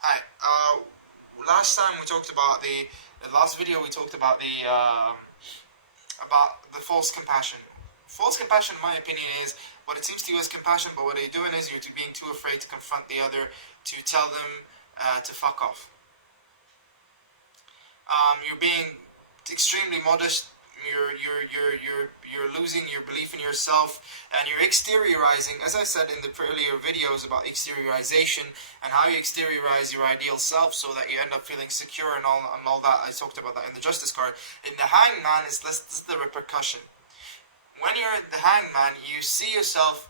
Hi. Last time we talked about the last video we talked about the false compassion. False compassion, in my opinion, is what it seems to you as compassion, but what you're doing is you're being too afraid to confront the other, to tell them to fuck off. You're being extremely modest. You're losing your belief in yourself, and you're exteriorizing. As I said in the earlier videos about exteriorization and how you exteriorize your ideal self, so that you end up feeling secure and all that. I talked about that in the Justice card. In the Hangman, this is the repercussion. When you're the Hangman, you see yourself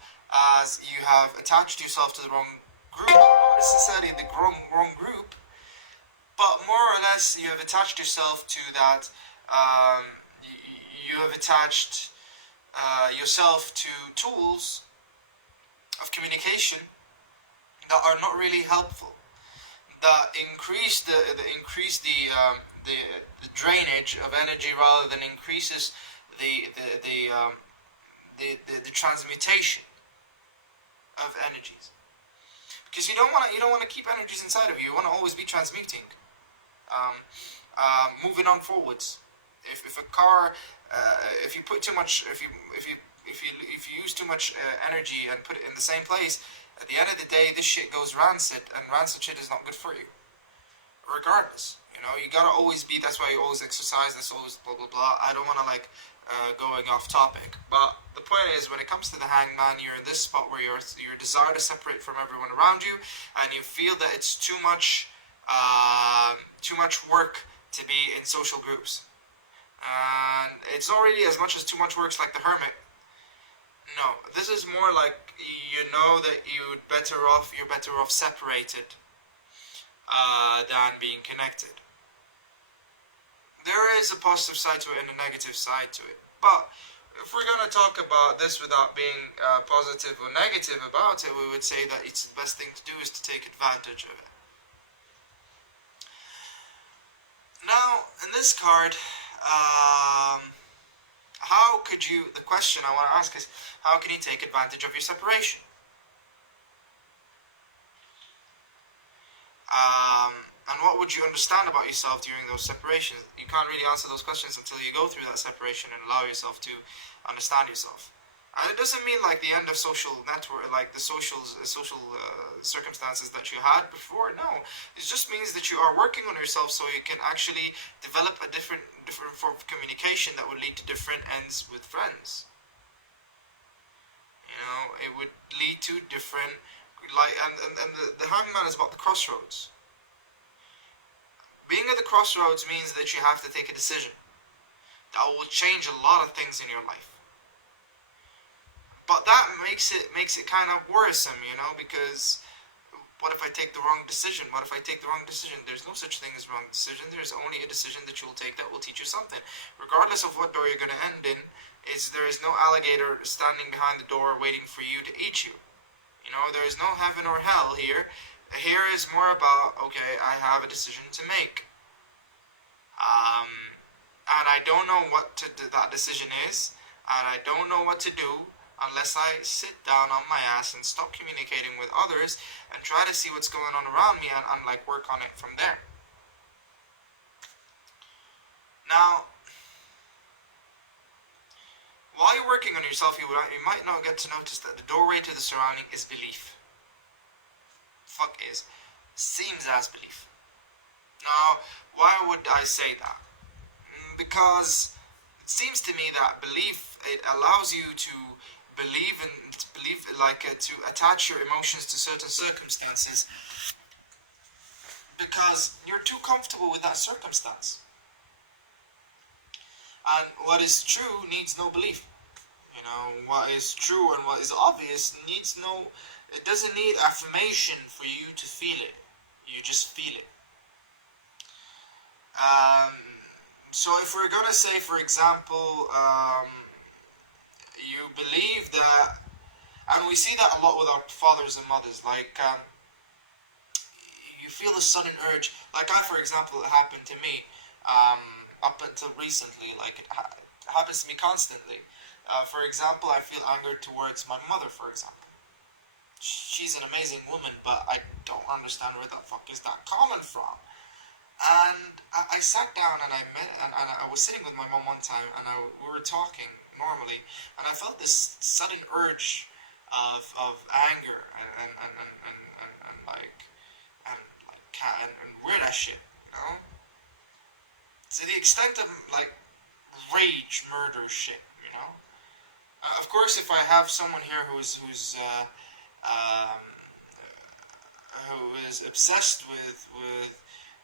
as you have attached yourself to the wrong group, not necessarily the wrong group, but more or less you have attached yourself to that. You have attached yourself to tools of communication that are not really helpful, that increase the drainage of energy rather than increases the the the, um, the transmutation of energies. Because you don't want to keep energies inside of you. You want to always be transmuting, um, moving on forwards. If a car, if you put too much, if you use too much energy and put it in the same place, at the end of the day, this shit goes rancid, and rancid shit is not good for you. Regardless, you gotta always be. That's why you always exercise. That's always blah blah blah. I don't want to going off topic, but the point is, when it comes to the Hangman, you're in this spot where your desire to separate from everyone around you, and you feel that it's too much work to be in social groups. And it's not really as much as too much works like the hermit. No, this is more like that you're better off separated than being connected. There is a positive side to it and a negative side to it. But if we're going to talk about this without being positive or negative about it, we would say that it's the best thing to do is to take advantage of it. Now, in this card, the question I want to ask is, how can you take advantage of your separation? And what would you understand about yourself during those separations? You can't really answer those questions until you go through that separation and allow yourself to understand yourself. And it doesn't mean like the end of social network, like the social circumstances that you had before. No, it just means that you are working on yourself so you can actually develop a different form of communication that would lead to different ends with friends. It would lead to different and the hangman is about the crossroads. Being at the crossroads means that you have to take a decision that will change a lot of things in your life. But that makes it kind of worrisome, because what if I take the wrong decision? What if I take the wrong decision? There's no such thing as wrong decision. There's only a decision that you will take that will teach you something. Regardless of what door you're going to end in, there is no alligator standing behind the door waiting for you to eat you. There is no heaven or hell here. Here is more about, okay, I have a decision to make. And I don't know what that decision is, and I don't know what to do unless I sit down on my ass and stop communicating with others and try to see what's going on around me and work on it from there. Now, while you're working on yourself, you might not get to notice that the doorway to the surrounding is belief. Fuck is. Seems as belief. Now, why would I say that? Because it seems to me that belief, it allows you to to attach your emotions to certain circumstances because you're too comfortable with that circumstance. And what is true needs no belief. What is true and what is obvious it doesn't need affirmation for you to feel it. You just feel it. So if we're gonna say, for example, you believe that, and we see that a lot with our fathers and mothers, you feel a sudden urge, like for example, it happened to me, up until recently, it happens to me constantly. For example, I feel anger towards my mother, for example. she's an amazing woman, but I don't understand where the fuck is that coming from. And I sat down and and I was sitting with my mom one time, and we were talking normally, and I felt this sudden urge of anger and like and weird ass shit, you know, to the extent of like rage, murder shit, you know. Of course, if I have someone here um, who is obsessed with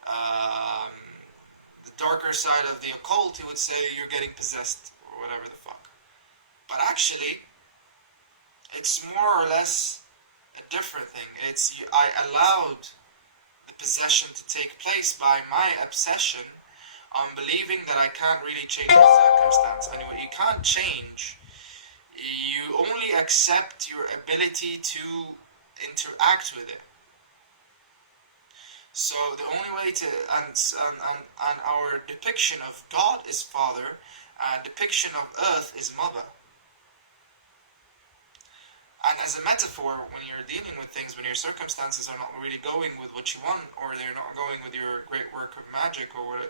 um, the darker side of the occult, he would say you're getting possessed or whatever the fuck. But actually, it's more or less a different thing. I allowed the possession to take place by my obsession on believing that I can't really change the circumstance. And what you can't change, you only accept your ability to interact with it. So the only way to and our depiction of God is Father, and depiction of Earth is Mother. And as a metaphor, when you're dealing with things, when your circumstances are not really going with what you want, or they're not going with your great work of magic, or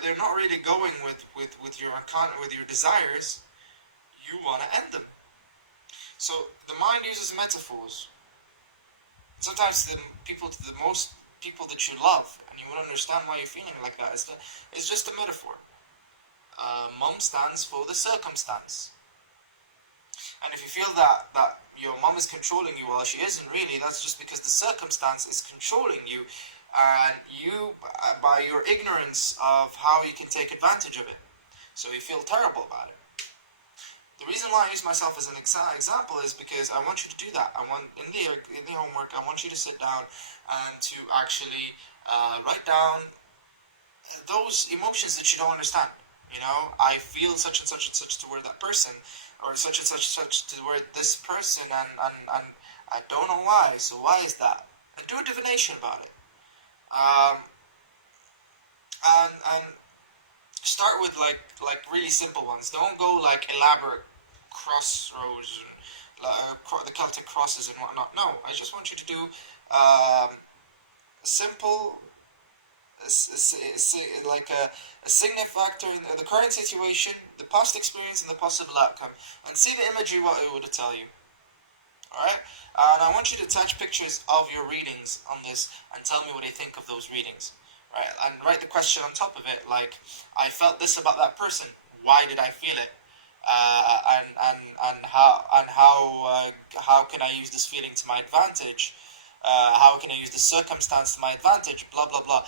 they're not really going with your desires, you want to end them. So the mind uses metaphors. Sometimes the most people that you love, and you won't understand why you're feeling like that. It's just a metaphor. Mom stands for the circumstance. And if you feel that your mom is controlling you, well, she isn't really. That's just because the circumstance is controlling you, and you, by your ignorance of how you can take advantage of it. So you feel terrible about it. The reason why I use myself as an example is because I want you to do that. I want in the homework, I want you to sit down and to actually write down those emotions that you don't understand. You know, I feel such and such and such toward that person, or such and such toward this person, and I don't know why. So why is that? And do a divination about it. And start with like really simple ones. Don't go like elaborate crossroads and the Celtic crosses and whatnot. No, I just want you to do simple, like a signifactor in the current situation, the past experience, and the possible outcome, and see the imagery what it would tell you. Alright? And I want you to attach pictures of your readings on this and tell me what you think of those readings. Right? And write the question on top of it, like, I felt this about that person. Why did I feel it? And how can I use this feeling to my advantage? How can I use the circumstance to my advantage? Blah blah blah.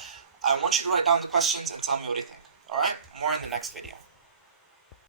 I want you to write down the questions and tell me what you think. Alright? More in the next video.